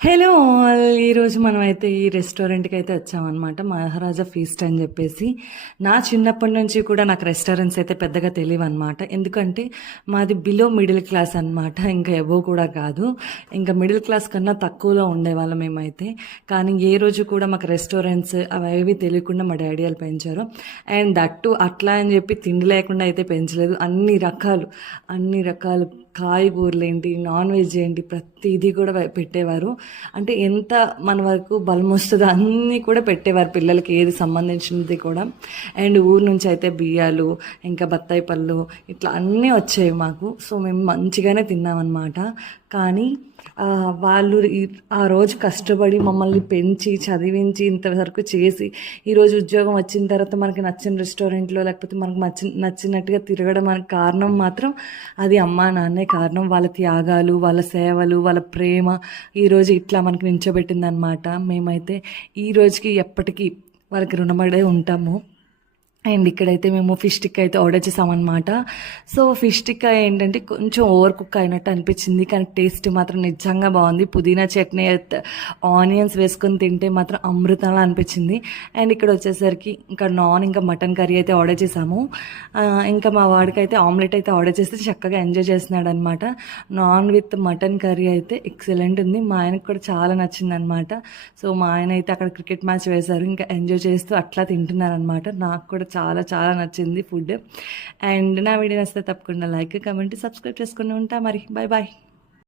Hello all! ఈరోజు మనమైతే ఈ రెస్టారెంట్‌కి అయితే వచ్చామనమాట. మహారాజా ఫీస్ట్ అని చెప్పేసి. నా చిన్నప్పటి నుంచి కూడా నాకు రెస్టారెంట్స్ అయితే పెద్దగా తెలీవనమాట. ఎందుకంటే మాది బిలో మిడిల్ క్లాస్ అనమాట. ఇంకా అబోవ్ కూడా కాదు. ఇంకా మిడిల్ క్లాస్ కన్నా తక్కువలో ఉండేవాళ్ళం మేమైతే. కానీ ఏ రోజు కూడా మాకు రెస్టారెంట్స్ అవేవి తెలియకుండా మా డ్యాడీ వాళ్ళు పెంచారు. అండ్ దట్ టూ అట్లా అని చెప్పి తిండి లేకుండా అయితే పెంచలేదు. అన్ని రకాలు కాయగూరలేంటి, నాన్ వెజ్ ఏంటి ప్రతీది కూడా పెట్టేవారు. అంటే ఎంత మన వరకు బలం వస్తుందో అన్నీ కూడా పెట్టేవారు పిల్లలకి ఏది సంబంధించినది కూడా. అండ్ ఊరు నుంచి అయితే బియ్యాలు, ఇంకా బత్తాయి పళ్ళు ఇట్లా అన్నీ వచ్చేవి మాకు. సో మేము మంచిగానే తిన్నామన్నమాట. కానీ వాళ్ళు ఆ రోజు కష్టపడి మమ్మల్ని పెంచి చదివించి ఇంతవరకు చేసి ఈరోజు ఉద్యోగం వచ్చిన తర్వాత మనకి నచ్చిన రెస్టారెంట్లో లేకపోతే మనకు నచ్చినట్టుగా తిరగడానికి కారణం మాత్రం అది అమ్మా నాన్నే కారణం. వాళ్ళ త్యాగాలు, వాళ్ళ సేవలు, వాళ్ళ ప్రేమ ఈరోజు ఇట్లా మనకి నించోబెట్టిందనమాట. మేమైతే ఈ రోజుకి ఎప్పటికీ వాళ్ళకి రుణపడే ఉంటాము. అండ్ ఇక్కడైతే మేము ఫిష్ టిక్కా అయితే ఆర్డర్ చేసామన్నమాట. సో ఫిష్ టిక్కా ఏంటంటే కొంచెం ఓవర్ కుక్ అయినట్టు అనిపించింది, కానీ టేస్ట్ మాత్రం నిజంగా బాగుంది. పుదీనా చట్నీ, ఆనియన్స్ వేసుకొని తింటే మాత్రం అమృతంలా అనిపించింది. అండ్ ఇక్కడ వచ్చేసరికి ఇంకా మటన్ కర్రీ అయితే ఆర్డర్ చేసాము. ఇంకా మా వాడికి అయితే ఆమ్లెట్ అయితే ఆర్డర్ చేస్తే చక్కగా ఎంజాయ్ చేస్తున్నాడు అనమాట. నాన్ విత్ మటన్ కర్రీ అయితే ఎక్సలెంట్ ఉంది. మా ఆయనకు కూడా చాలా నచ్చింది అనమాట. సో మా ఆయన అయితే అక్కడ క్రికెట్ మ్యాచ్ వేశారు, ఇంకా ఎంజాయ్ చేస్తూ అట్లా తింటున్నారనమాట. నాకు కూడా చాలా చాలా నచ్చింది ఫుడ్. అండ్ నా వీడియో నచ్చితే తప్పకుండా లైక్, కమెంట్, సబ్స్క్రైబ్ చేసుకుని ఉంటా. మరి బాయ్ బాయ్.